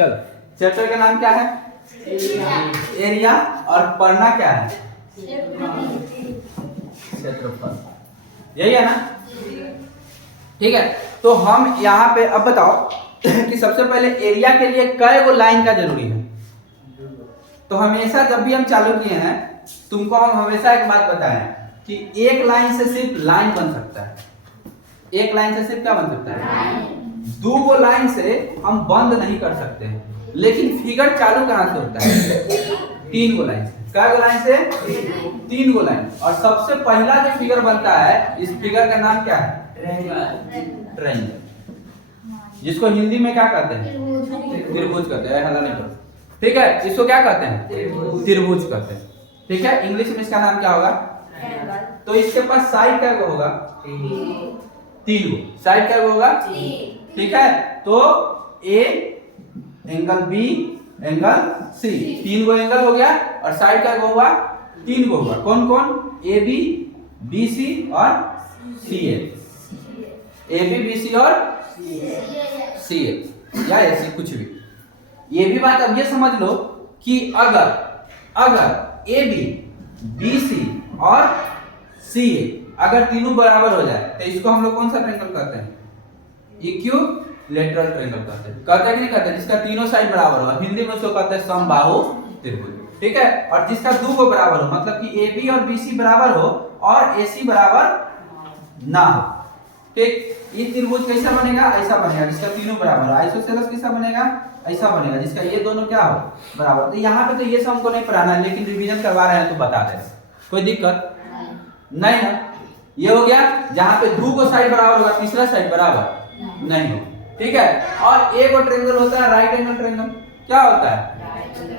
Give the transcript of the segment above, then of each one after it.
चल, चैप्टर का नाम क्या है? एरिया। और पढ़ना क्या है? क्षेत्रफल। यही है ना? ठीक है, तो हम यहाँ पे अब बताओ कि सबसे पहले एरिया के लिए कै गो लाइन का जरूरी है? तो हमेशा जब भी हम चालू किए हैं तुमको हम हमेशा एक बात बताएं कि एक लाइन से सिर्फ लाइन बन सकता है। एक लाइन से सिर्फ क्या बन सकता है? दो गो लाइन से हम बंद नहीं कर सकते हैं। लेकिन फिगर चालू कहां से होता है? तीन गो लाइन से। क्या गो लाइन से? तीन गो लाइन। और सबसे पहला जो फिगर बनता है इस फिगर का नाम क्या है? ट्रायंगल। जिसको हिंदी में क्या कहते हैं? त्रिभुज कहते हैं। हल्ला नहीं करो, ठीक है? इसको क्या कहते हैं? त्रिभुज कहते हैं। ठीक है, इंग्लिश में इसका नाम क्या होगा? तो इसके पास साइड क्या होगा? तीन गो। साइड क्या होगा? ठीक है, तो A angle B angle C, तीन गो एंगल हो गया। और साइड क्या होगा? तीन गो होगा। कौन कौन? ए बी, बी सी और सी ए। ए बी, बी सी और सी ए या ऐसी कुछ भी। ये भी बात अब ये समझ लो कि अगर ए बी, बी सी और सी ए अगर तीनों बराबर हो जाए तो इसको हम लोग कौन सा ट्रायंगल कहते हैं? इक्विलैटरल ट्रायंगल कहते हैं। कहते हैं कि नहीं कहते हैं? जिसका तीनों साइड बराबर हो, हिंदी में उसको कहते हैं समबाहु त्रिभुज। ठीक है, और जिसका दो को बराबर हो, मतलब कि ए बी और बी सी बराबर हो और ए सी बराबर ना हो। ठीक, ये त्रिभुज कैसा बनेगा? ऐसा बनेगा जिसका तीनों बराबर हो। आइसोसेलेस कैसा बनेगा? ऐसा बनेगा जिसका ये दोनों क्या हो? बराबर। तो यहाँ पे तो ये सब हमको नहीं पढ़ाना है, लेकिन रिवीजन करवा रहे हैं तो बता दे। कोई दिक्कत नहीं ना? ये हो गया जहाँ पे दो को साइड बराबर होगा, तीसरा साइड बराबर नहीं हो। ठीक है, और एक और ट्रायंगल होता है राइट एंगल ट्रायंगल। क्या होता है?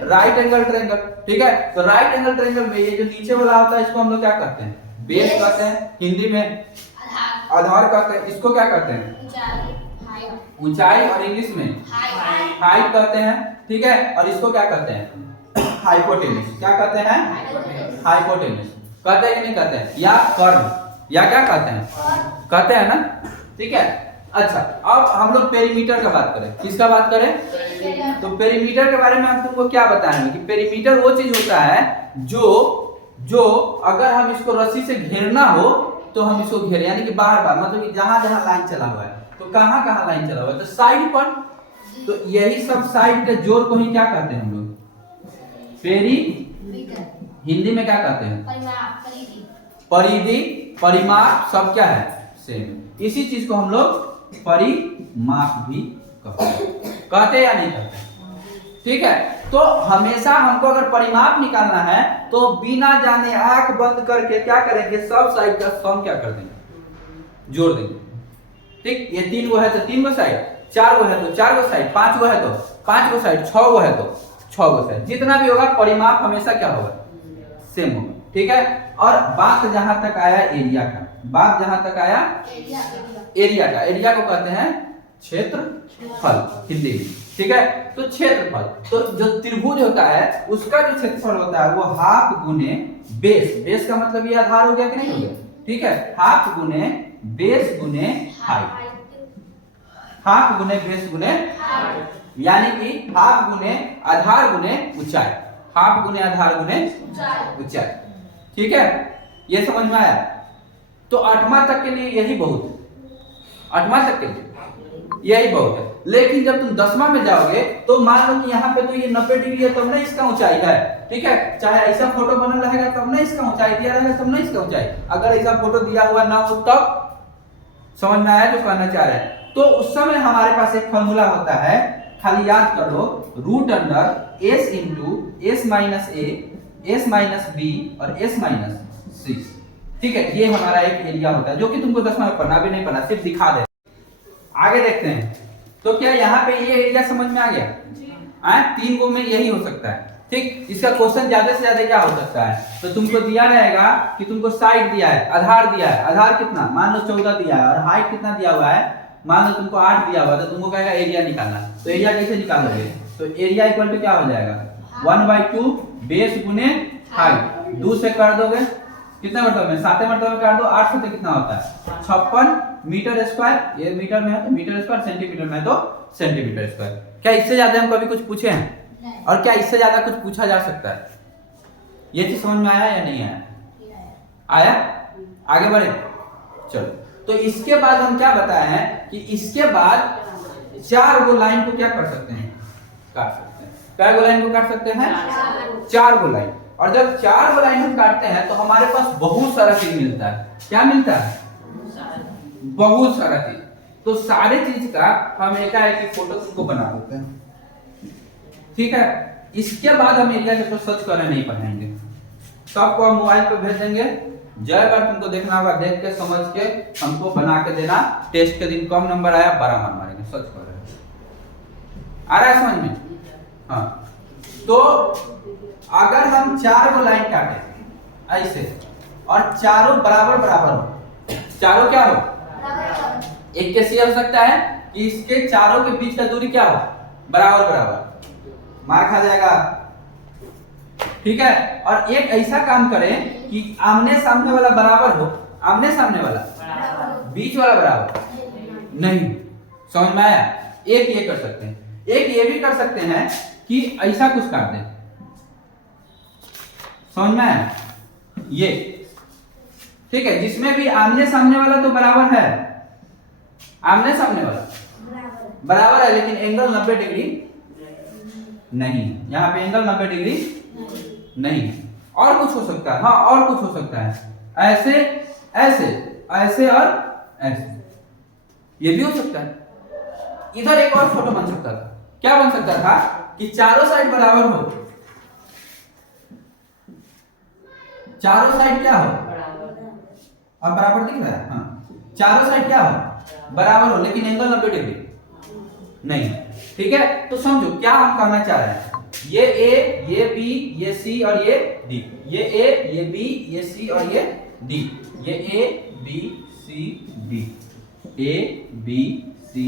Right angle triangle. ठीक है, तो राइट एंगल ट्रायंगल में ये जो नीचे वाला होता है इसको हम लोग क्या कहते हैं? बेस कहते हैं। हिंदी में आधार कहते हैं। इसको क्या कहते हैं? ऊंचाई। और इंग्लिश में हाइट कहते हैं। ठीक है, और इसको क्या कहते हैं? हाइपोटेनस। क्या कहते हैं? हाइपोटेनस। कहते हैं कि नहीं कहते हैं? या कर्व, या क्या कहते हैं? कहते हैं ना? ठीक है, अच्छा अब हम लोग पेरीमीटर का बात करें। किसका बात करें? तो पेरीमीटर के बारे में हम तुमको क्या बताएंगे कि पेरीमीटर वो चीज होता है जो अगर हम इसको रस्सी से घेरना हो तो हम इसको घेरे, यानी कि बार बार, मतलब कि जहां जहां लाइन चला हुआ है तो कहां कहां लाइन चला हुआ है? तो साइड पर। तो यही सब साइड के जोड़ को ही क्या कहते हैं हम लोग? पेरीमीटर। हिंदी में क्या कहते हैं? परिधि, परिमाप, सब क्या है? सेम। इसी चीज को हम लोग परिमाप भी कहते या नहीं कहते? ठीक है, तो हमेशा हमको अगर परिमाप निकालना है तो बिना जाने आंख बंद करके क्या करेंगे? सब साइड का सम क्या कर देंगे? जोड़ देंगे। ठीक, ये तीन गो है तो तीन गो साइड, चार गो है तो चार गो साइड, पांच गो है तो पांच गो साइड, छह गो है तो छह गो साइड। जितना भी होगा परिमाप हमेशा क्या होगा? सेम होगा। ठीक है, और बात जहां तक आया एरिया का, बात जहां तक आया एरिया का, एरिया को कहते हैं क्षेत्रफल हिंदी में। ठीक है, तो क्षेत्रफल, तो जो त्रिभुज होता है उसका जो क्षेत्रफल होता है वो हाफ गुने बेस। बेस का मतलब ये आधार हो गया कि नहीं हो गया? ठीक है, हाफ गुने बेस गुने हाइट। हाफ गुने बेस गुने, यानी कि हाफ गुने आधार गुने ऊंचाई। हाफ गुने आधार गुने ऊंचाई। ठीक है, ये समझ में आया? तो 8वां तक के लिए यही बहुत है। 8वां तक के लिए यही बहुत है। लेकिन जब तुम 10वां में जाओगे तो मान लो कि यहाँ पे तो ये 90 डिग्री है, तब ना इसका ऊंचाई है। ठीक है, चाहे ऐसा फोटो बना रहेगा तब ना इसका ऊंचाई दिया रहेगा, तब ना इसका ऊंचाई। अगर ऐसा फोटो दिया हुआ ना हो तब। समझ में आया जो कहना चाह रहे हैं? तो उस समय हमारे पास एक फॉर्मूला होता है, खाली याद कर लो, root under s into s minus a, s minus b और एस माइनस सी। ठीक है, ये हमारा एक एरिया होता है जो कि तुमको 10वां में पढ़ना भी नहीं पढ़ना, सिर्फ दिखा दे। आगे देखते हैं, तो क्या यहाँ पे ये एरिया समझ में आ गया? तीन गो में यही हो सकता है। ठीक, इसका क्वेश्चन ज्यादा से ज्यादा क्या हो सकता है? तो तुमको दिया रहेगा कि तुमको साइड दिया है, आधार दिया है, आधार कितना मान लो 14 दिया है, और हाइट कितना दिया हुआ है मान लो तुमको 8 दिया हुआ है, तो तुमको कहेगा एरिया निकालना। तो एरिया कैसे निकालोगे? तो एरिया इक्वल टू क्या हो जाएगा? 1/2 बेस गुने हाइट। 2 से कर दोगे कितने मरतबे में? 7 मरतबे में कर दो, 8 से कितना होता है? 56 मीटर स्क्वायर। ये मीटर में है तो मीटर स्क्वायर, सेंटीमीटर में है तो सेंटीमीटर स्क्वायर। क्या इससे ज्यादा हम कभी कुछ पूछे हैं? और क्या इससे ज्यादा कुछ पूछा जा सकता है? ये चीज समझ में आया या नहीं आया? आया? आगे बढ़े चलो। तो इसके बाद हम क्या बताए हैं कि इसके बाद 4 गो लाइन को क्या कर सकते हैं? काट सकते हैं। क्या गो लाइन को काट सकते हैं? 4 गो लाइन। और जब 4 गो लाइन हम काटते हैं तो हमारे पास बहुत सारा चीज मिलता है। क्या मिलता है? बहुत सारा चीज। तो सारे चीज का हम एक फोटो को बना देते हैं, ठीक है। इसके बाद हम एरिया के सर्च करने नहीं पढ़ाएंगे, सबको हम मोबाइल पे भेज देंगे। जय बार तुमको देखना होगा, देख के समझ के हमको बना के देना। टेस्ट के दिन कम नंबर आया, 12 मार मारेंगे। सर्च कर रहे हैं, आ रहा है समझ में? हाँ, तो अगर हम 4 गो लाइन काटे ऐसे और चारों बराबर बराबर हो, चारों क्या हो? एक केस ये हो सकता है कि इसके चारों के बीच का दूरी क्या हो? बराबर बराबर, मार खा जाएगा, ठीक है। और एक ऐसा काम करें कि आमने सामने वाला बराबर हो, आमने सामने वाला, बीच वाला बराबर नहीं। समझ में आया? एक ये कर सकते हैं, एक ये भी कर सकते हैं कि ऐसा कुछ काट दें। समझ में आया? ये ठीक है, जिसमें भी आमने सामने वाला तो बराबर है, आमने सामने वाला बराबर है, लेकिन एंगल 90 डिग्री नहीं। यहाँ पे एंगल 90 डिग्री नहीं। और कुछ हो सकता है, हाँ और कुछ हो सकता है, ऐसे ऐसे ऐसे और ऐसे, ये भी हो सकता है। इधर एक और फोटो बन सकता था। क्या बन सकता था कि चारों साइड बराबर हो, चारों साइड क्या हो? अब बराबर दिख रहा है? हाँ, चारों साइड क्या हो? बराबर हो, लेकिन एंगल 90 डिग्री नहीं। ठीक है, तो समझो क्या हम कहना चाह रहे हैं। ये ए, ये बी, ये सी और ये डी। ये ए, ये बी, ये सी और ये डी। ये A B C D, A B C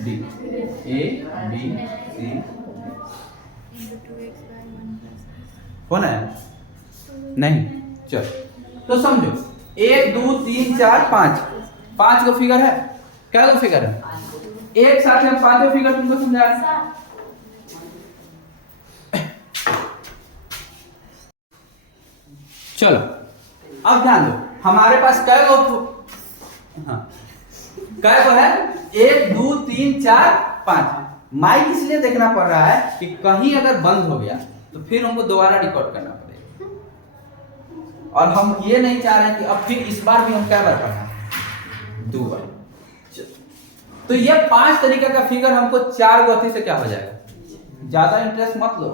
D, A B C. होना है? नहीं, चलो तो समझो 1 2 3 4 5, 5 गो फिगर है। क्या गो फिगर है? एक साथ हम 5 फिगर तुमको समझा। चलो अब ध्यान दो, हमारे पास कै गो, हाँ कै गो है? 1 2 3 4 5। माइक इसलिए देखना पड़ रहा है कि कहीं अगर बंद हो गया तो फिर हमको दोबारा रिकॉर्ड करना पड़ेगा, और हम ये नहीं चाह रहे कि अब फिर इस बार भी हम क्या बार पढ़ना, 2 बार। तो ये 5 तरीके का फिगर हमको 4 गो अथी से क्या हो जाएगा। ज्यादा इंटरेस्ट मत लो,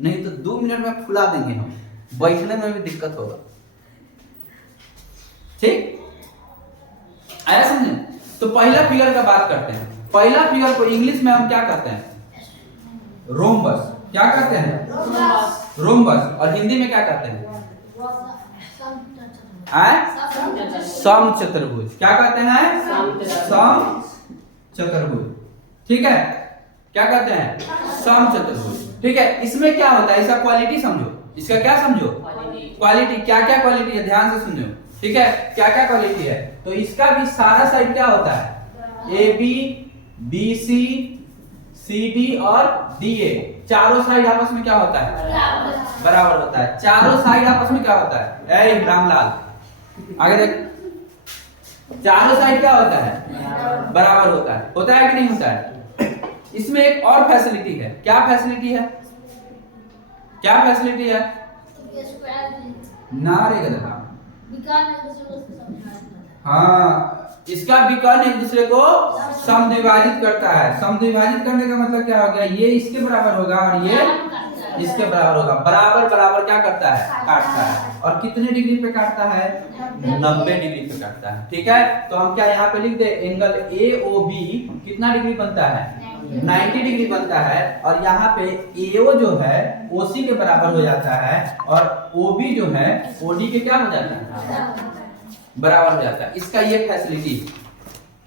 नहीं तो 2 मिनट में फुला देंगे हम, बैठने में भी दिक्कत होगा। ठीक आया समझे? तो पहला फिगर का बात करते हैं। पहला फिगर को इंग्लिश में हम क्या कहते हैं? रोम्बस। क्या कहते हैं? रोम्बस। और हिंदी में क्या कहते हैं? समचतुर्भुज। क्या कहते हैं? समचतुर्भुज। ठीक है, क्या कहते हैं? समचतुर्भुज। ठीक है, इसमें क्या होता है, इसका क्वालिटी समझो। इसका क्या समझो? क्वालिटी। क्या क्या क्वालिटी है, ध्यान से सुनो। ठीक है, क्या क्या क्वालिटी है? तो इसका भी सारा साइड क्या होता है? A B, B C, C D और डी ए, चारों साइड आपस में क्या होता है? बराबर होता है। चारों साइड आपस में क्या होता है? ए रामलाल आगे देख, चारों साइड क्या होता है? बराबर होता है। होता है कि नहीं होता है? इसमें एक और फैसिलिटी है। क्या फैसिलिटी है? क्या फैसिलिटी है? ना रे गधा, हाँ, इसका विकर्ण एक दूसरे को समद्विभाजित करता है। समद्विभाजित करने का मतलब क्या हो गया? ये इसके बराबर होगा और ये इसके बराबर होगा। बराबर बराबर क्या करता है? काटता है। और कितने डिग्री पे काटता है? 90 डिग्री पे काटता है। ठीक है, तो हम क्या यहाँ पे लिख दे, एंगल ए ओ बी कितना डिग्री बनता है? 90 डिग्री बनता है। और यहाँ पे एओ जो है ओसी के बराबर हो जाता है, और ओबी जो है ओडी के क्या हो जाता है? बराबर हो जाता है। इसका ये फैसिलिटी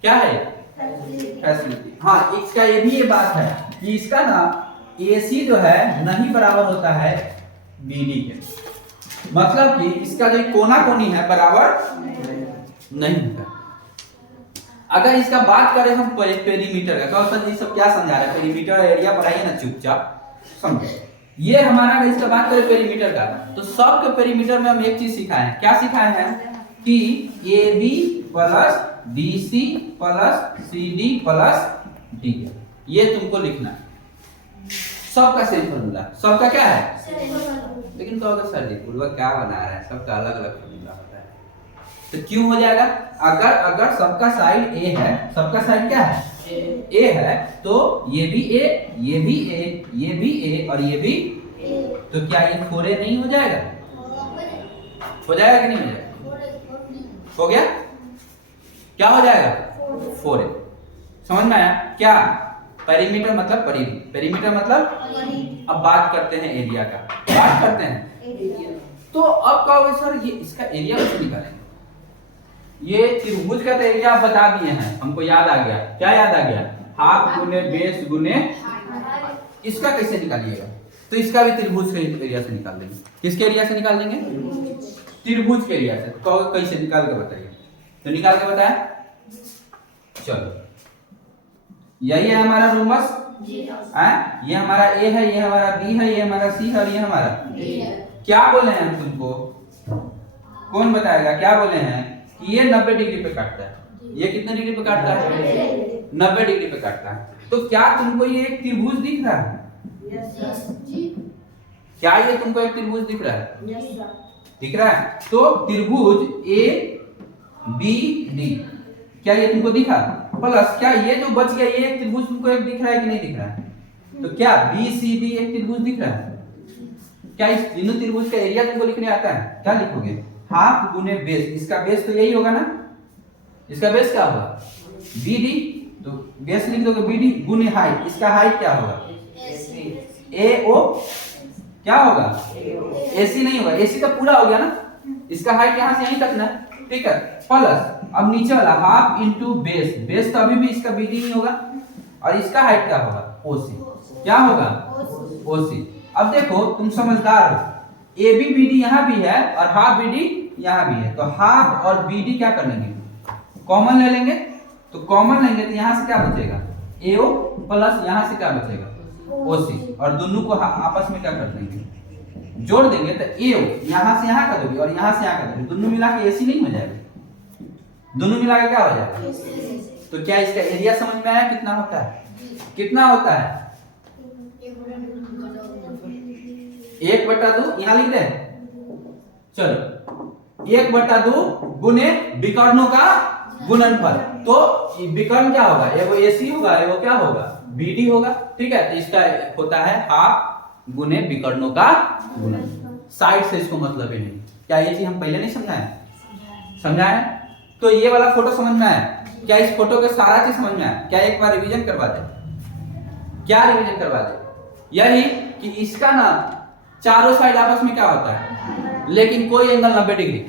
क्या है? फैसिलिटी। हाँ, इसका ये भी ये बात है कि इसका ना AC जो है नहीं बराबर होता है BD के, मतलब कि इसका जो कोना कोनी है बराबर नहीं होता। अगर इसका बात करें हम पेरीमीटर का, तो सर ये सब क्या समझा रहा है? पेरीमीटर एरिया पढ़ाइए ना चुपचाप, समझो। ये हमारा अगर इसका बात करें पेरीमीटर का, तो सब के पेरीमीटर में हम एक चीज सिखाए हैं। क्या सिखाए हैं? कि AB plus BC plus CD plus D, ये तुमको लिखना है। सबका सेम फॉर्मूला, सबका क्या है? लेकिन कहोगे सर जी पूर्वक क्या बना रहा है, सबका अलग अलग फॉर्मूला होता है, तो क्यों हो जाएगा? अगर सबका साइड A है, सबका साइड क्या है? A है, तो ये भी A, ये भी A, ये भी A और ये भी A, तो क्या ये 4A नहीं हो जाएगा? हो जाएगा कि नहीं हो जाएगा? हो गया? क्या हो जाएगा? 4A। समझ में आया क्या? पेरीमीटर मतलब परिधि, पेरीमीटर मतलब अब बात करते हैं एरिया का, बात करते हैं। तो अब कहोगे सर ये इसका एरिया कैसे निकालेंगे? ये त्रिभुज का तो एरिया आप बता दिए हैं, हमको याद आ गया। क्या याद आ गया? हाफ गुने बेस गुने। इसका कैसे निकालिएगा? तो इसका भी त्रिभुज के एरिया से निकाल देंगे। किसके एरिया से निकाल देंगे? त्रिभुज के एरिया से। तो कैसे निकाल के बताइए? तो निकाल के बताए, चलो यही है हमारा रोमस, ये हमारा A है, ये हमारा B है, ये हमारा C है और ये हमारा D है। क्या बोले हैं हम तुमको? कौन बताएगा? क्या बोले हैं कि ये 90 डिग्री पे काटता है। ये कितने डिग्री पे काटता है? 90 डिग्री पे काटता है। तो क्या तुमको ये एक त्रिभुज दिख रहा है? क्या ये तुमको एक त्रिभुज दिख रहा है? दिख रहा है। तो त्रिभुज ABD, क्या ये तुमको दिखा? प्लस क्या ये जो बच गया ये एक त्रिभुज तुमको एक दिख रहा है कि नहीं दिख रहा है? तो क्या BCD एक त्रिभुज दिख रहा है? क्या इस तीनों त्रिभुज का एरिया तुमको लिखने आता है? क्या लिखोगे? हाफ गुने बेस। इसका बेस तो यही होगा ना, इसका बेस क्या होगा? BD, तो बेस लिख दोगे BD गुने हाइट। इसका हाइट क्या होगा? AO, क्या होगा? AC नहीं होगा, AC तो पूरा हो गया ना, इसका हाइट यहां से यहीं तक ना, ठीक है। प्लस अब नीचे वाला हाफ इंटू बेस, बेस तो अभी भी इसका BD नहीं होगा, और इसका हाइट क्या होगा? OC। क्या होगा? OC। अब देखो तुम समझदार हो, AB BD यहाँ भी है और हाफ BD यहाँ भी है, तो हाफ और BD क्या कर लेंगे? कॉमन ले लेंगे। तो कॉमन लेंगे तो यहाँ से क्या बचेगा? AO प्लस यहाँ से क्या बचेगा? OC, और दोनों को आपस में क्या कर देंगे? जोड़ देंगे। तो AO यहाँ से यहाँ कर दोगे और यहाँ से यहाँ कर दोगे, दोनों मिला के AC नहीं हो जाएगा? दोनों मिला के क्या हो जाएगा? तो क्या इसका एरिया समझ में आया कितना होता है? कितना होता है? 1/2 यहाँ लिख दे, चलो 1/2 गुने विकर्णों का गुणनफल। तो विकर्ण क्या होगा? एगो AC होगा, एगो क्या होगा? BD होगा, ठीक है। तो इसका होता है हाफ गुने विकर्णों का गुणनफल। साइड से इसको मतलब ही नहीं। क्या ये चीज हम पहले नहीं समझाए? समझाए। तो ये वाला फोटो समझ में आया? क्या इस फोटो के सारा चीज समझ में आया? क्या एक बार रिवीजन करवा दे? क्या रिवीजन करवा दे? यही कि इसका ना चारों साइड आपस में क्या होता है, लेकिन कोई एंगल 90 डिग्री।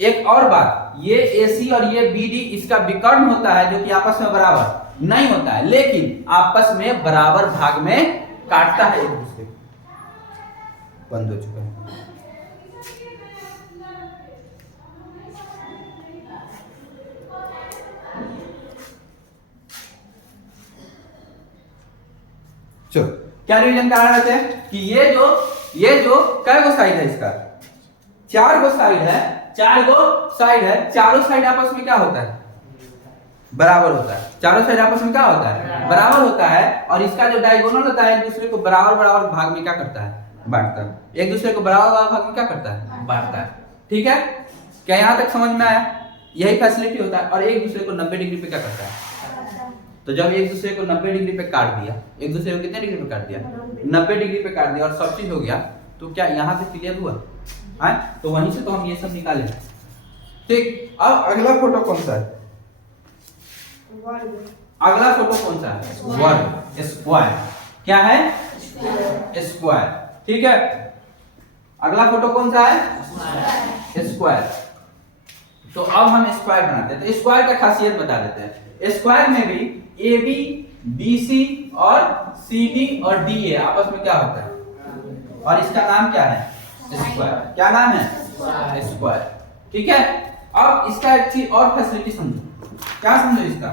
एक और बात, ये AC और ये BD इसका विकर्ण होता है जो कि आपस में बराबर नहीं होता है, लेकिन आपस में बराबर भाग में काटता है एक दूसरे को। बंद हो चुका है। चलो क्या रिवीजन करा रहे थे कि ये जो कै गो साइड है? इसका 4 गो साइड है, 4 गो साइड है। चारों साइड आपस में क्या होता है? बराबर होता है। चारों साइड आपस में क्या होता है? बराबर होता है। और इसका जो डायगोनल होता है एक दूसरे को बराबर बराबर भाग में क्या करता है? बांटता है। एक दूसरे को बराबर बराबर भाग में क्या करता है? बांटता है। ठीक है, क्या यहाँ तक समझ में आया? यही फैसिलिटी होता है। और एक दूसरे को 90 डिग्री पे क्या करता है? तो जब एक दूसरे को 90 डिग्री पे काट दिया, एक दूसरे को कितने डिग्री पे काट दिया? 90 डिग्री पे काट दिया और सब चीज हो गया, तो क्या यहाँ से क्लियर हुआ? हाँ, तो वहीं से तो हम ये सब निकाले। ठीक, अब अगला फोटो कौन सा है? अगला फोटो कौन सा है? वर्ग, स्क्वायर। क्या है? स्क्वायर। ठीक है, अगला फोटो कौन सा है? स्क्वायर। तो अब हम स्क्वायर बनाते हैं। तो स्क्वायर का खासियत बता देते हैं। स्क्वायर में भी AB, BC और CD और DA आपस में क्या होता है? और इसका नाम क्या है? स्क्वायर। क्या नाम है? स्क्वायर। ठीक है, अब इसका एक चीज और फैसिलिटी समझो। क्या समझो इसका?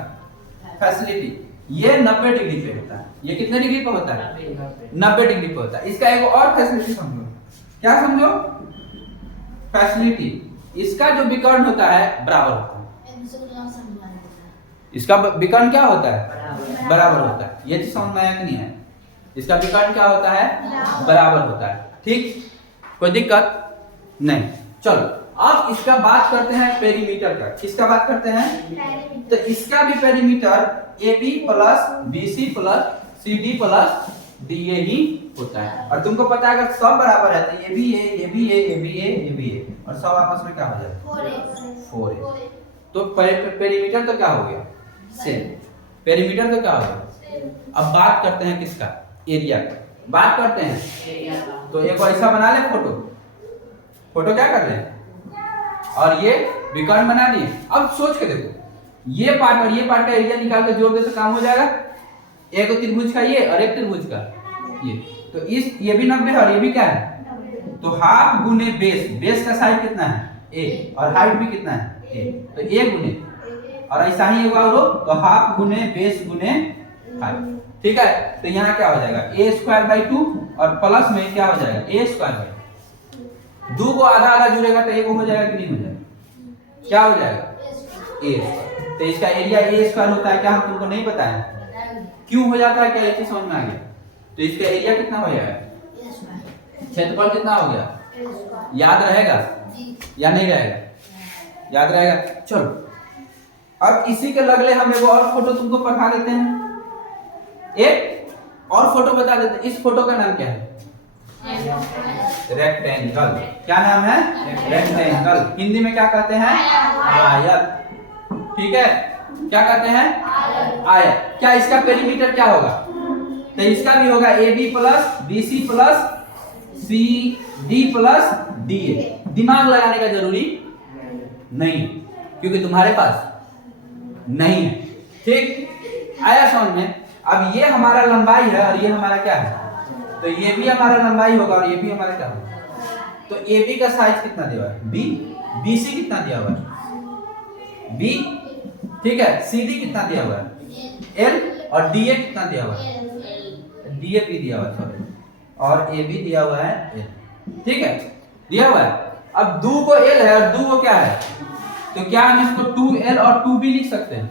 फैसिलिटी। ये 90 डिग्री पे होता है। ये कितने डिग्री पे होता है? 90 डिग्री पे होता है। इसका एक और फैसिलिटी समझो। क्या समझो? फैसिलिटी। इसका जो विकर्ण होता है बराबर होता है। इसका विकर्ण क्या होता है? बराबर होता है। ये चीज समझ में आया कि नहीं है? इसका विकर्ण क्या होता है? बराबर होता है। ठीक, कोई दिक्कत नहीं। चलो अब इसका बात करते हैं पेरीमीटर का। किसका बात करते हैं? तो इसका भी perimeter AB plus BC plus CD plus DA ही होता है। और तुमको पता है अगर सब बराबर है तो ये भी A, ये भी A, ये भी A, ये भी A और सब आपस में क्या हो जाएगा? 4A। तो पेरीमीटर तो क्या हो गया? सेम। पेरीमीटर तो क्या हो गया? अब बात करते हैं किसका? एरिया का। बात करते हैं तो एक ऐसा बना ले फोटो। फोटो क्या कर रहे हैं? और ये विकर्ण बना दिए। अब सोच के देखो, ये पार्ट और ये पार्ट का एरिया निकाल के जोड़ दे तो काम हो जाएगा। एक त्रिभुज का ये और एक त्रिभुज का ये। तो इस ये भी 90 है और ये भी क्या है? तो हाफ गुने बेस। बेस का साइड कितना है? A और हाइट भी कितना है? A। तो A गुने और ऐसा ही होगा तो हाफ गुने बेस गुने हाइट। ठीक है, तो यहाँ क्या हो जाएगा? A²/2 और प्लस में क्या हो जाएगा? A²/2। दो को आधा आधा जुड़ेगा तो एक हो जाएगा कि नहीं हो जाएगा? क्या हो जाएगा? A²। तो इसका एरिया A² होता है। क्या हम तुमको नहीं पता है? क्यों हो जाता है? क्या ये चीज समझ में आ गया? तो इसका एरिया कितना हो जाएगा? क्षेत्रफल कितना हो गया? याद रहेगा या नहीं रहेगा? याद रहेगा। चलो अब इसी के लगले हम एक और फोटो तुमको पढ़ा देते हैं। एक और फोटो बता देते हैं। इस फोटो का नाम क्या है? रेक्टेंगल। क्या नाम है? रेक्टेंगल। हिंदी में क्या कहते हैं? आयत। ठीक है, क्या कहते हैं? आयत। क्या इसका पेरीमीटर क्या होगा? तो इसका भी होगा AB plus BC plus CD plus DA। दिमाग लगाने का जरूरी नहीं क्योंकि तुम्हारे पास नहीं है। ठीक, आया समझ में? अब ये हमारा लंबाई है और ये हमारा क्या है? तो ये भी हमारा लंबाई होगा और ये भी हमारा क्या होगा? तो AB का साइज कितना दिया हुआ है? B। BC कितना दिया हुआ है? B। ठीक है, CD कितना दिया हुआ है? L और DA कितना दिया हुआ है? DA भी दिया हुआ है, सॉरी, और AB दिया हुआ है L। ठीक है, दिया हुआ है। अब 2 को L है और 2 को क्या है? तो क्या हम इसको 2L और 2B लिख सकते हैं?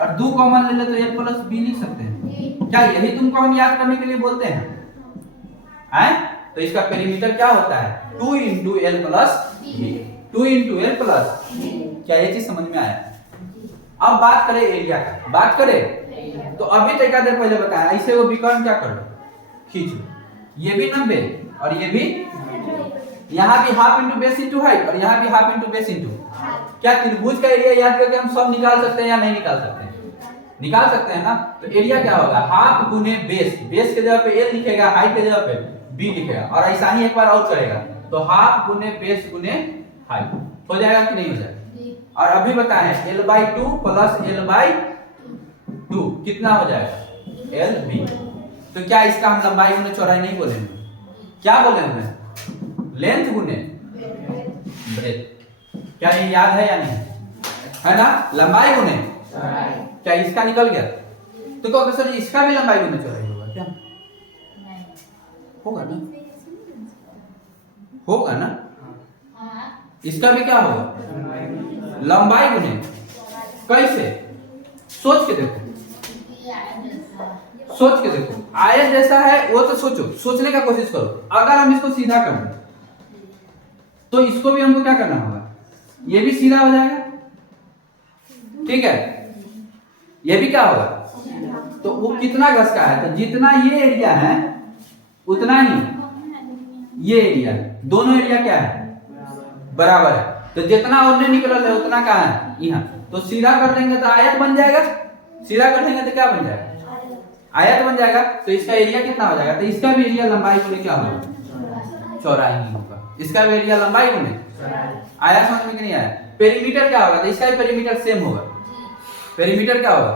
और 2 कॉमन ले ले तो L प्लस B लिख सकते हैं। क्या यही तुमको हम याद करने के लिए बोलते हैं? तो इसका पेरीमीटर क्या होता है? 2 × L plus B। 2 × L plus B। क्या ये चीज समझ में आया? अब बात करें एरिया का। बात करें तो अभी तक देर पहले बताया ऐसे वो विकर्ण क्या कर लो? खींच लो। ये भी 90 और ये भी, यहाँ भी half into base into height और यहाँ भी हाफ इंटू बेस इंटू। क्या त्रिभुज का एरिया याद करके हम सब निकाल सकते हैं या नहीं निकाल सकते हैं? निकाल सकते हैं ना। तो एरिया क्या होगा? हाफ गुने बेस। बेस के जगह पे L लिखेगा, हाइट के जगह पे B लिखेगा और ऐसा ही एक बार और करेगा तो हाफ गुने बेस गुने हाइट हो जाएगा कि नहीं हो जाएगा? और अभी बताएं L/2 प्लस L/2 कितना हो जाएगा? LB। तो क्या इसका हम लंबाई गुने चौड़ाई नहीं बोलेंगे? क्या बोलेंगे? लेंथ गुने ब्रेथ। क्या ये याद है या नहीं? है ना? लंबाई गुने क्या इसका निकल गया? तो कहो सर इसका भी लंबाई गुने चौड़ाई होगा क्या? होगा ना? होगा ना? इसका भी क्या होगा? लंबाई गुने। कैसे? सोच के देखो, सोच के देखो। आयत जैसा है वो तो सोचो, सोचने का कोशिश करो। अगर हम इसको सीधा कर दें तो इसको भी हमको क्या करना होगा? ये भी सीधा हो जाएगा। ठीक है, ये भी क्या होगा? तो वो कितना गज का है? तो जितना ये एरिया है उतना ही ये एरिया है। दोनों एरिया क्या है? बराबर है। तो जितना और निकल है उतना कहाँ है? यहाँ। तो सीधा कर देंगे तो आयत बन जाएगा। सीधा कर देंगे तो क्या बन जाएगा? आयत बन जाएगा। तो इसका एरिया कितना हो जाएगा? तो इसका भी एरिया लंबाई गुने क्या होगा? चौड़ाई ही होगा। इसका भी एरिया लंबाई गुने आया। समझ में नहीं आया? पेरीमीटर क्या होगा? तो इसका भी पेरीमीटर सेम होगा। पेरीमीटर क्या होगा?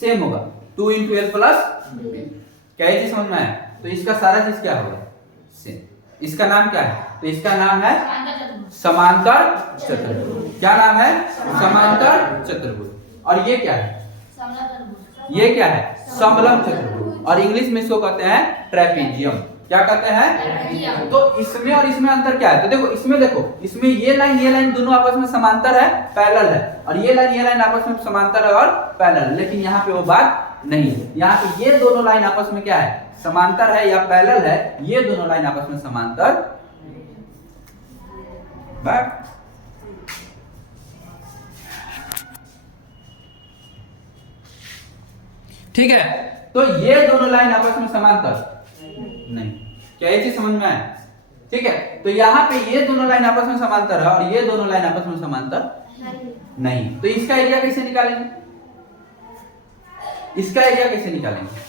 सेम होगा। 2 × L प्लस B। क्या ये चीज समझ में आया? तो इसका सारा चीज क्या होगा? सेम। इसका नाम क्या है? तो इसका नाम है समांतर चतुर्भुज। क्या नाम है? समांतर चतुर्भुज। और ये क्या है? ये क्या है? समलंब चतुर्भुज। और इंग्लिश में इसको कहते हैं ट्रेपीजियम। क्या कहते हैं? तो इसमें और इसमें अंतर क्या है? तो देखो इसमें ये लाइन दोनों आपस में समांतर है, पैरेलल है, और ये लाइन आपस में समांतर है और पैरेलल है। लेकिन यहाँ पे वो बात नहीं है। यहाँ पे ये दोनों लाइन आपस में क्या है? समांतर है या पैरेलल है। ये दोनों लाइन आपस में समांतर बात। ठीक है, तो ये दोनों लाइन आपस में समांतर नहीं। क्या ये चीज समझ में आया? ठीक है, तो यहाँ पे ये दोनों लाइन आपस में समांतर है और ये दोनों लाइन आपस में समांतर नहीं। तो इसका एरिया कैसे निकालेंगे? इसका एरिया कैसे निकालेंगे?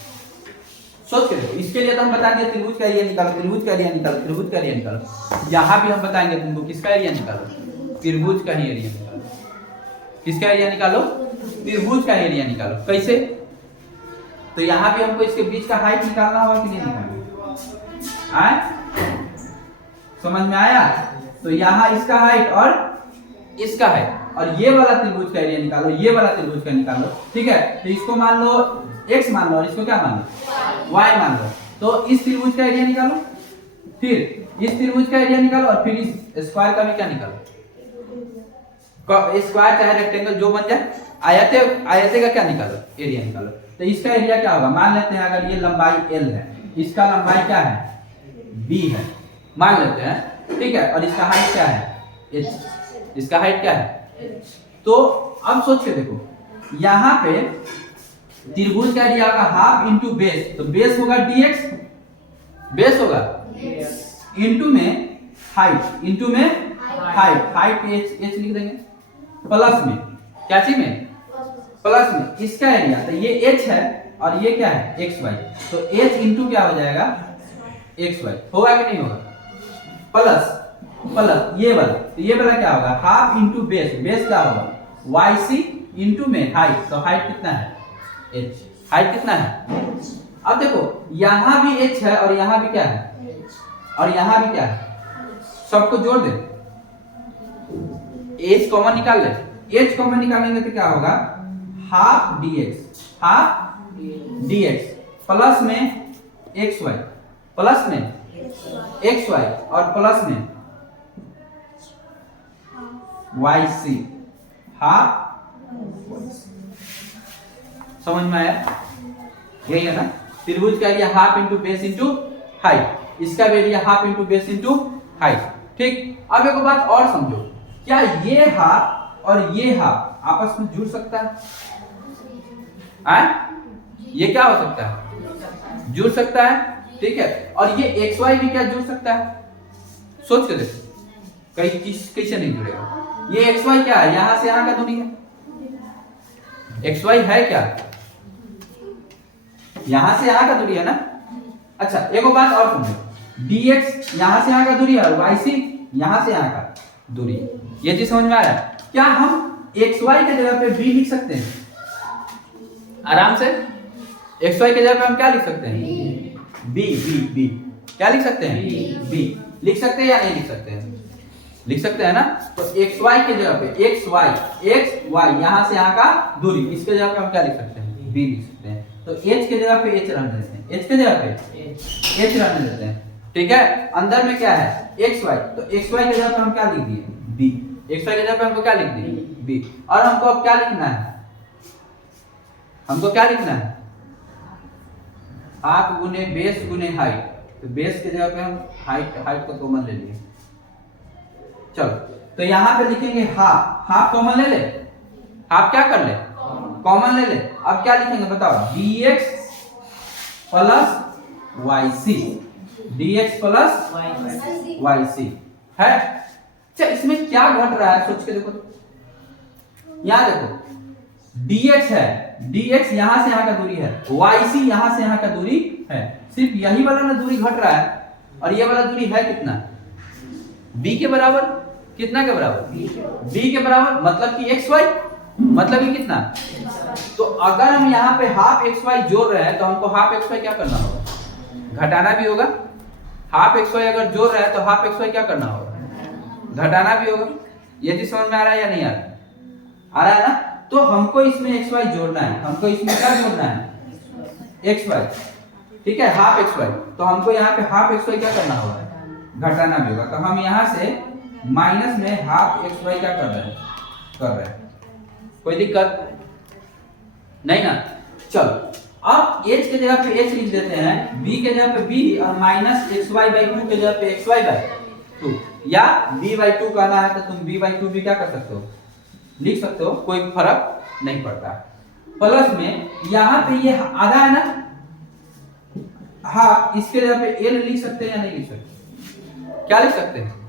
सोच के देखो। इसके लिए तो हम बता दिए त्रिभुज का एरिया निकालो, त्रिभुज का एरिया निकालो, त्रिभुज का एरिया निकालो। यहाँ भी हम बताएंगे तुमको किसका एरिया निकालो? त्रिभुज का ही एरिया निकालो। किसका एरिया निकालो? त्रिभुज का एरिया निकालो। कैसे? तो यहाँ भी हमको इसके बीच का हाइट निकालना होगा कि नहीं निकालना? आए? समझ में आया? तो यहाँ इसका हाइट और इसका हाइट, और ये वाला त्रिभुज का एरिया निकालो, ये वाला त्रिभुज का निकालो। ठीक है, तो इसको मान लो x मान लो और इसको क्या मान लो? y मान लो। तो इस त्रिभुज का एरिया निकालो, फिर इस त्रिभुज का एरिया निकालो, और फिर इस स्क्वायर का भी क्या निकालो? स्क्वायर चाहे रेक्टेंगल जो बन जाए, आयते का क्या निकालो? एरिया निकालो। तो इसका एरिया क्या होगा? मान लेते हैं अगर ये लंबाई l है, इसका लंबाई क्या है? b है, मान लेते हैं। ठीक है, और इसका हाइट क्या है? h। इसका हाइट क्या है? तो अब सोच के देखो, यहाँ पे त्रिभुज का एरिया होगा हाफ इंटू बेस। तो बेस होगा dx, बेस होगा इंटू में हाइट, इंटू में हाइट h लिख देंगे, प्लस में क्या चीज में? प्लस में इसका एरिया। तो ये h है और ये क्या है? xy। तो h इंटू क्या हो जाएगा? xy। होगा कि नहीं होगा? प्लस ये वाला, तो ये वाला क्या होगा? हाफ इंटू बेस, बेस क्या होगा? yc इंटू में हाइट। तो हाइट कितना है? h। हाइट कितना है? अब देखो यहाँ भी h है और यहाँ भी क्या है? और यहाँ भी क्या है? सबको जोड़ दे, h कॉमन निकाल ले। h कॉमन निकालेंगे तो क्या होगा? हाफ dx प्लस में xy, प्लस में xy और प्लस में yc, हाफ। समझ में आया? यही है ना? त्रिभुज का area half into base into height, इसका भी area half into base into height. ठीक, अब एक बात और समझो, क्या ये हाफ और ये हाफ आपस में जुड़ सकता है? ये क्या हो सकता है? जुड़ सकता है। ठीक है, और ये xy भी क्या जुड़ सकता है? सोच के देखो, कैसे नहीं जुड़ेगा? ये xy क्या है? यहां से यहां का दूरी है। xy है क्या? यहां से यहां का दूरी है ना। अच्छा, एक बात और समझो, dx यहां से यहां का दूरी है और yc यहां से यहां का दूरी। ये चीज समझ में आ रहा है? क्या हम xy के जगह पे b लिख सकते हैं? आराम से xy के जगह पे हम क्या लिख सकते हैं? b। क्या लिख सकते हैं? b लिख सकते हैं या नहीं लिख सकते हैं? लिख सकते हैं ना। तो xy के जगह पे xy यहां से यहां का दूरी, इसके जगह पे हम क्या लिख सकते हैं? b लिख सकते हैं। तो h के जगह पे h रहने देते हैं, h के जगह पे h रहने देते हैं। ठीक है, अंदर में क्या है? xy। तो xy के जगह पे हम क्या लिख दिए? b। xy के जगह पे हमको क्या लिख दिए? b। और हमको अब क्या लिखना है? हमको क्या लिखना है? हाफ गुने बेस गुने हाइट। तो बेस के जगह पे हम हाइट को कॉमन ले लिए। चलो, तो यहाँ पे लिखेंगे हाफ कॉमन ले ले। हाफ क्या कर ले? कॉमन ले ले। अब क्या लिखेंगे बताओ? dx plus yc, dx plus yc है। अच्छा, इसमें क्या घट रहा है? सोच के देखो। यहाँ देखो, dx है, dx यहां से यहां का दूरी है, yc यहां से यहां का दूरी है। सिर्फ यही वाला ना दूरी घट रहा है, और ये वाला दूरी है कितना? b के बराबर। कितना के बराबर? b के बराबर, मतलब कि xy, मतलब कि कितना? तो अगर हम यहाँ पे हाफ xy जोड़ रहे हैं तो हमको हाफ xy क्या करना होगा? घटाना भी होगा। हाफ xy अगर जोड़ रहे हैं तो हाफ xy क्या करना होगा? घटाना भी होगा। ये चीज समझ में आ रहा है या नहीं आ रहा? आ रहा है ना? तो हमको इसमें एक्स वाई जोड़ना है, हमको इसमें क्या जोड़ना है? एक्स वाई, ठीक है, हाफ एक्स वाई। तो हमको यहाँ पे हाफ एक्स वाई क्या करना होगा? घटाना भी होगा। तो हम यहाँ से माइनस में हाफ एक्स वाई क्या कर रहे हैं? कोई दिक्कत नहीं ना? चलो अब h के जगह पे h लिख देते हैं, b के जगह पे b और minus x y by two के जगह पे एक्स वाई बाई टू, या b बाई टू कहना है तो तुम b बाई टू भी क्या कर सकते हो? लिख सकते हो, कोई फर्क नहीं पड़ता। प्लस में यहाँ पे ये आधा है ना, हाँ, इसके जगह पे l लिख सकते हैं या नहीं लिख सकते? क्या लिख सकते हैं?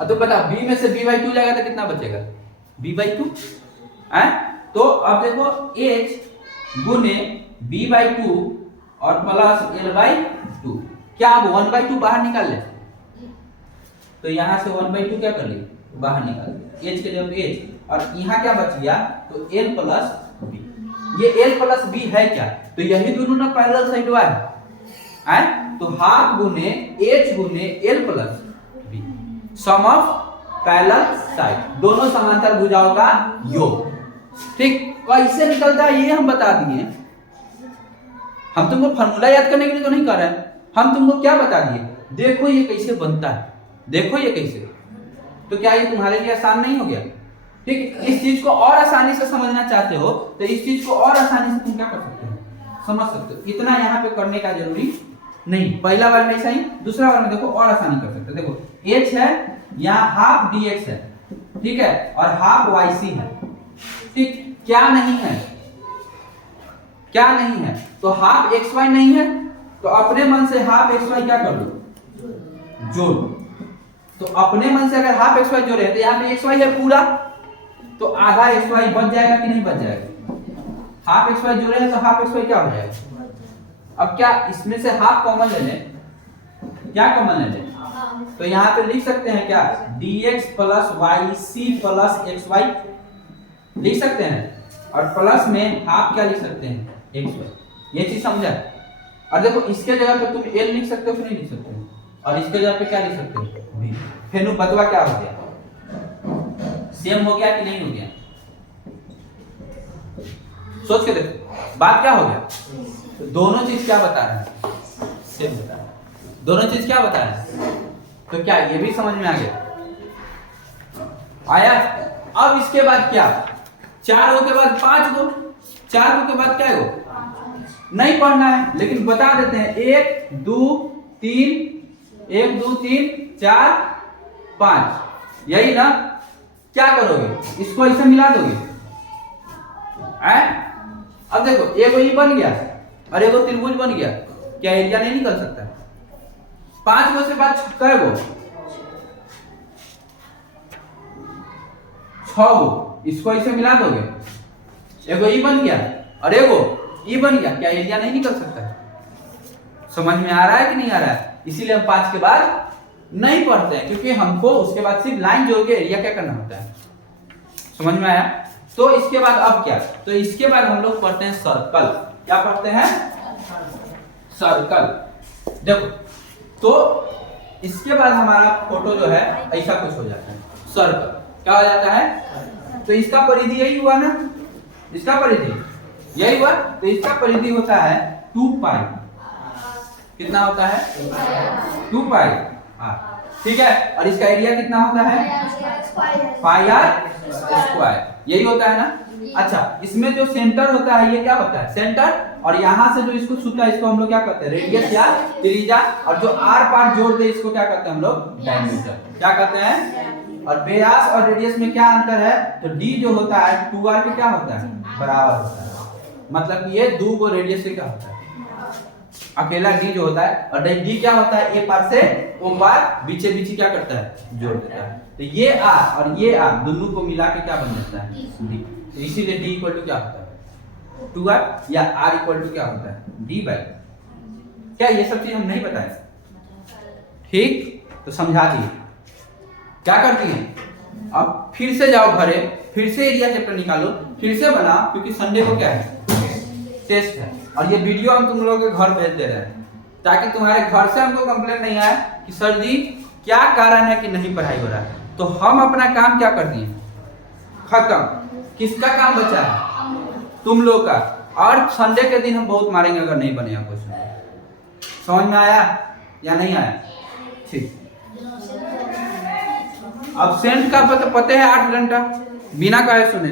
तो पता b में से b बाई टू जाएगा तो कितना बचेगा? b बाई टू है। तो अब देखो h गुने b बाई टू और प्लस l बाई टू, क्या अब 1 बाई टू बाहर निकाल ले? तो यहाँ से 1 बाई टू क्या कर ली? बाहर निकाल ली, h के जगह पे h, और यहाँ क्या बच गया? तो l प्लस b। ये l प्लस b है क्या? तो यही दोनों ना पैरेलल साइड है? तो हाफ गुने h गुने l plus b, sum of parallel side, दोनों समांतर भुजाओं का योग। ठीक, कैसे निकलता है ये हम बता दिए। हम तुमको फार्मूला याद करने के लिए तो नहीं कर रहे हैं, हम तुमको क्या बता दिए, देखो ये कैसे बनता है, देखो ये कैसे। तो क्या ये तुम्हारे लिए आसान नहीं हो गया? ठीक, इस चीज को और आसानी से समझना चाहते हो तो इस चीज को और आसानी से तुम क्या कर सकते हो? समझ सकते हो। इतना यहाँ पे करने का जरूरी नहीं। पहला बार में ऐसा ही, दूसरा बार में देखो और आसानी कर सकते हो। देखो h है, यहाँ हाफ dx है, ठीक है, और हाफ yc है, ठीक, क्या नहीं है? क्या नहीं है? तो हाफ एक्स वाई नहीं है, तो अपने मन से हाफ एक्स वाई क्या कर लो? जोड़। तो अपने मन से अगर हाफ एक्स वाई जोड़े तो यहाँ पे एक्स वाई है पूरा, तो आधा एक्स वाई बच जाएगा कि नहीं बच जाएगा? हाफ एक्स वाई जोड़े हैं तो हाफ एक्स वाई क्या हो जाएगा? अब क्या इसमें से हाफ कॉमन ले लें? क्या कॉमन ले लें? तो यहाँ पे लिख सकते हैं क्या? dx plus y c plus x y लिख सकते हैं, और प्लस में हाफ क्या लिख सकते हैं? X y. ये चीज समझा? और देखो इसके जगह पे तुम l लिख सकते हो कि नहीं लिख सकते हो, और इसके जगह पे क्या लिख सकते हो? b। फिर बचवा क्या हो गया? सेम हो गया कि नहीं हो गया? सोच के देखो बात क्या हो गया। तो दोनों चीज क्या बता रहे हैं? सेम बता रहे हैं। दोनों चीज क्या बता रहे हैं? तो क्या ये भी समझ में आ गया? आया? अब इसके बाद क्या? 4 गो के बाद 5 गो, 4 गो के बाद क्या गो? नहीं पढ़ना है, लेकिन बता देते हैं 1 2 3 1 2 3 4 5, यही ना? क्या करोगे? इसको ऐसे मिला दोगे? अब देखो एगो ये बन गया और एगो त्रिभुज बन गया, क्या एरिया नहीं निकल सकता? 5 गो से बाद कै गो? 6 गो। इसको ऐसे मिला दोगे, एगो ई बन गया और एगो ई बन गया, क्या एरिया नहीं निकल सकता? समझ में आ रहा है कि नहीं आ रहा है? इसीलिए हम 5 के बाद नहीं पढ़ते हैं, क्योंकि हमको उसके बाद सिर्फ लाइन जोड़ के एरिया क्या करना होता है। समझ में आया? तो इसके बाद अब क्या? तो इसके बाद हम लोग पढ़ते हैं सर्कल। क्या पढ़ते हैं? सर्कल। देखो तो इसके बाद हमारा फोटो जो है ऐसा कुछ हो जाता है, सर्कल। क्या हो जाता है? तो इसका परिधि यही हुआ ना, इसका परिधि यही हुआ, तो इसका परिधि होता है 2 पाई। कितना होता है? 2 पाई। हाँ ठीक है, और इसका एरिया कितना होता है? पाई आर स्क्वायर। यही होता है ना? अच्छा, इसमें जो सेंटर होता है ये क्या होता है? सेंटर। और यहाँ से जो इसको छूता है इसको हम लोग क्या कहते हैं? रेडियस या त्रिज्या। और जो आर पार जोड़ दे इसको क्या कहते हैं हम लोग? डायमीटर। क्या कहते हैं? और व्यास और रेडियस में क्या अंतर है? तो d जो होता है 2r के क्या होता है? बराबर होता है। मतलब कि ये 2 गो रेडियस से क्या होता है? अकेला d जो होता है, और d क्या होता है? a पार से o पार बीचे बीचे क्या करता है? जोड़ देता है। तो ये r और ये r दोनों को मिला के क्या बन जाता है? d। तो इसीलिए d इक्वल टू क्या होता है? 2r, या r इक्वल टू क्या होता है? d by. क्या ये सब चीज हम नहीं बताए? ठीक, तो समझा दिए। क्या करती हैं? अब फिर से जाओ घरे, फिर से एरिया चैप्टर निकालो, फिर से बनाओ, क्योंकि संडे को क्या है? टेस्ट है। और ये वीडियो हम तुम लोगों के घर भेज दे रहे हैं, ताकि तुम्हारे घर से हमको कंप्लेंट नहीं आए कि सर जी क्या कारण है कि नहीं पढ़ाई हो रहा है। तो हम अपना काम क्या कर दिए, खत्म। किसका काम बचा है, तुम लोग का। और संडे के दिन हम बहुत मारेंगे अगर नहीं बनेगा क्वेश्चन। समझ में आया या नहीं आया? ठीक। अब सेंट का पता है 8 घंटा, बिना कहे सुने